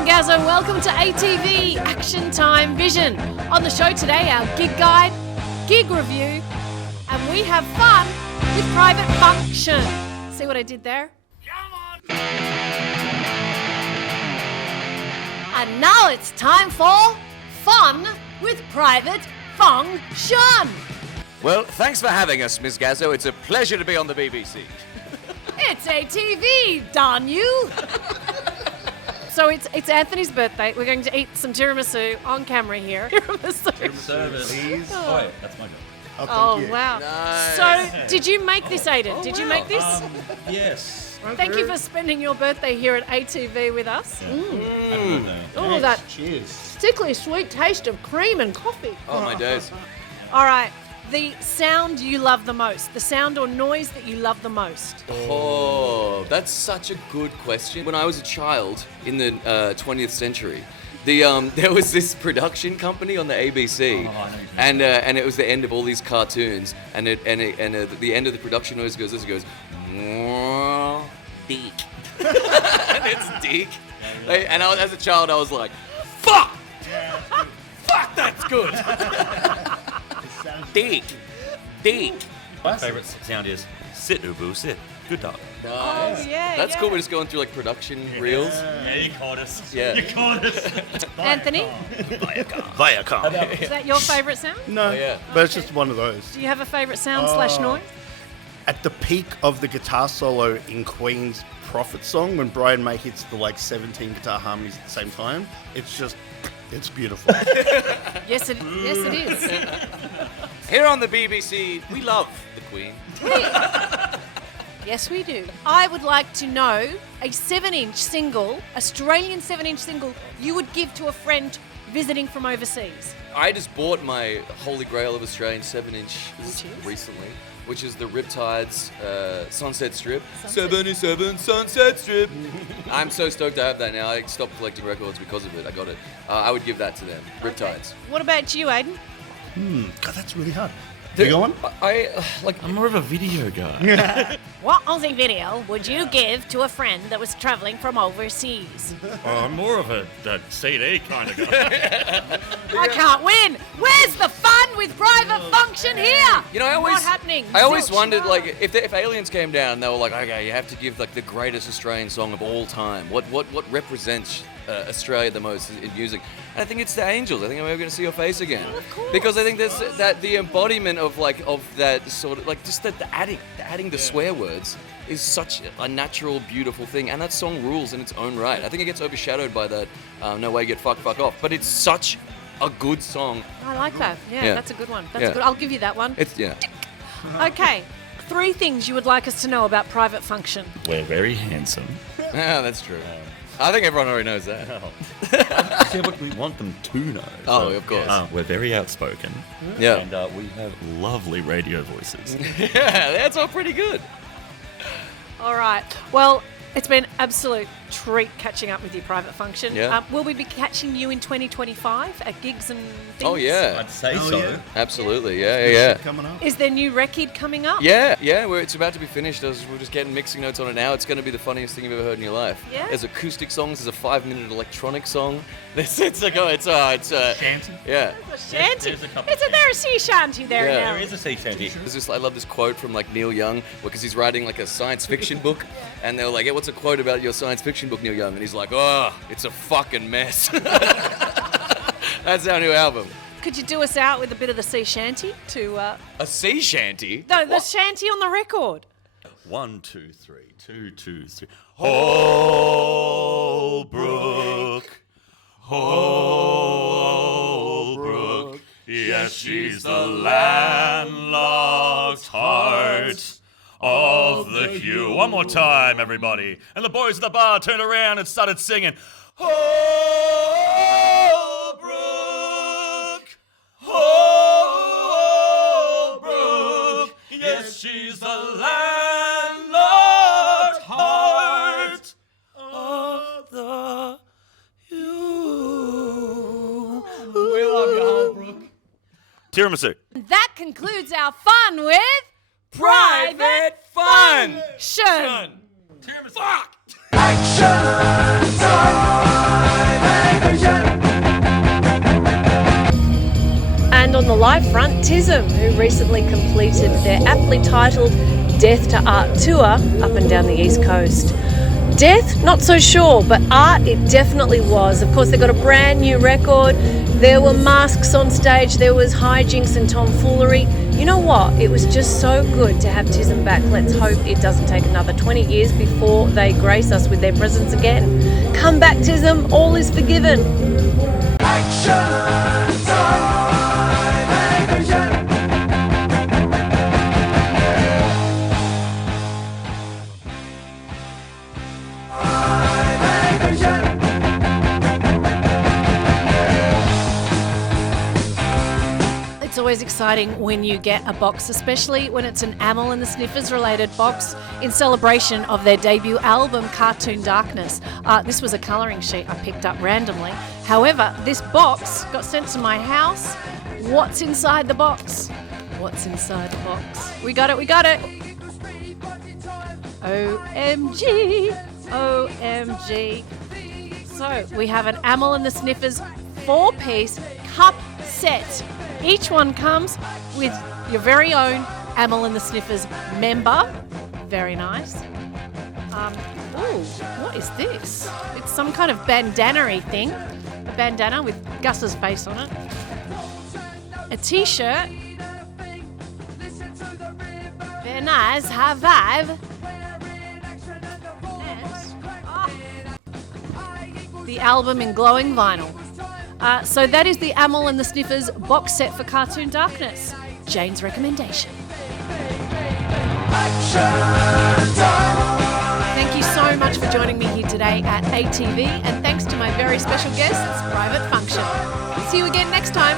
Jane Gazzo, welcome to ATV Action Time Vision. On the show today, our gig guide, gig review, and we have fun with Private Function. See what I did there? Come on! And now it's time for fun with Private Function. Well, thanks for having us, Ms. Gazzo. It's a pleasure to be on the BBC. It's ATV, darn you! So it's Anthony's birthday. We're going to eat some tiramisu on camera here. Service. Please. Oh, wait, that's my job. Oh, wow. Nice. So, did you make this, Aiden? Did you make this? Yes. Thank you for spending your birthday here at ATV with us. Oh, that particularly sweet taste of cream and coffee. Oh, my days. All right. The sound you love the most. The sound or noise that you love the most. Oh, that's such a good question. When I was a child in the 20th century, there was this production company on the ABC, and it was the end of all these cartoons, and the end of the production noise goes this. It goes, deek, and it's deek. And as a child, I was like, fuck, fuck, that's good. Deek. My favourite sound is sit, Ubu, sit. Good dog. Nice. Oh, yeah, That's yeah. cool. We're just going through like production reels. Yeah, you caught us. Yeah. You caught us. Anthony, Viacom. is that your favourite sound? No, Oh, yeah. but it's just one of those. Do you have a favourite sound slash noise? At the peak of the guitar solo in Queen's Prophet song, when Brian May hits the 17 guitar harmonies at the same time, it's beautiful. Yes, it is. Here on the BBC, we love the Queen. Yes, we do. I would like to know a 7-inch single, Australian 7-inch single, you would give to a friend visiting from overseas. I just bought my holy grail of Australian 7-inch Which is? recently, which is the Riptide's Sunset Strip. Sunset. 77 Sunset Strip. I'm so stoked I have that now. I stopped collecting records because of it. I got it. I would give that to them. Riptides. What about you, Aiden? God, that's really hard. You going? I'm more of a video guy. What Aussie video would you give to a friend that was travelling from overseas? I'm more of a CD kind of guy. I can't win. Where's the fun with Private Function here? You know, I always, Not happening. I always Zilch, wondered, no. if aliens came down, they were like, okay, you have to give the greatest Australian song of all time. What represents Australia the most in music? And I think it's the Angels. I think I'm ever going to see your face again. Well, of course. Because I think that's that the embodiment of that sort of just the adding the swear words is such a natural, beautiful thing, and that song rules in its own right. I think it gets overshadowed by that No Way Get Fuck Off, but it's such a good song. I like that. Yeah, that's a good one. That's Yeah. good. I'll give you that one. Yeah. Okay. 3 things you would like us to know about Private Function. We're very handsome. Yeah, that's true. I think everyone already knows that. See what we want them to know. Oh, of course. We're very outspoken. Yeah. And we have lovely radio voices. Yeah, that's all pretty good. All right. Well, it's been an absolute treat catching up with you, Private Function. Yeah. Will we be catching you in 2025 at gigs and things? Oh, yeah. I'd say Oh, so. yeah. Absolutely. Yeah. Coming up. Is there new record coming up? Yeah, it's about to be finished. We're just getting mixing notes on it now. It's going to be the funniest thing you've ever heard in your life. Yeah? There's acoustic songs. There's a 5-minute electronic song. It's Shanty? Yeah. It's a shanty. There's a couple There's a sea shanty there Yeah. now. There is a sea shanty. I love this quote from Neil Young because he's writing a science fiction book, and they're like, "Yeah, what's a quote about your science fiction book, Neil Young?" And he's like, "Oh, it's a fucking mess." That's our new album. Could you do us out with a bit of the sea shanty to? A sea shanty. No, the shanty on the record. 1, 2, 3, 2, 2, 3. Holbrook, Holbrook, yes, she's the landlocked heart of the Hugh. One more time, everybody. And the boys at the bar turned around and started singing. Holbrook, Holbrook, yes, she's the landlocked heart of the Hugh. We love you, Holbrook. Tiramisu. That concludes our fun with Private Fun. Function. Tiramisu. Fuck. Action time! live front, TISM, who recently completed their aptly titled Death to Art tour up and down the East Coast. Death, not so sure, but art it definitely was. Of course, they got a brand new record. There were masks on stage, there was hijinks and tomfoolery. You know what? It was just so good to have TISM back. Let's hope it doesn't take another 20 years before they grace us with their presence again. Come back, TISM, all is forgiven. Action television. It's always exciting when you get a box, especially when it's an Amyl and the Sniffers related box in celebration of their debut album, Cartoon Darkness. This was a colouring sheet I picked up randomly. However, this box got sent to my house. What's inside the box? What's inside the box? We got it, we got it! OMG! OMG! So, we have an Amyl and the Sniffers 4-piece cup set. Each one comes with your very own Amyl and the Sniffers member. Very nice. Ooh, what is this? It's some kind of bandana-y thing. A bandana with Gus's face on it. A t-shirt. Very nice. High five. And the album in glowing vinyl. So that is the Amyl and the Sniffers box set for Cartoon Darkness. Jane's recommendation. Thank you so much for joining me here today at ATV, and thanks to my very special guests, Private Function. See you again next time.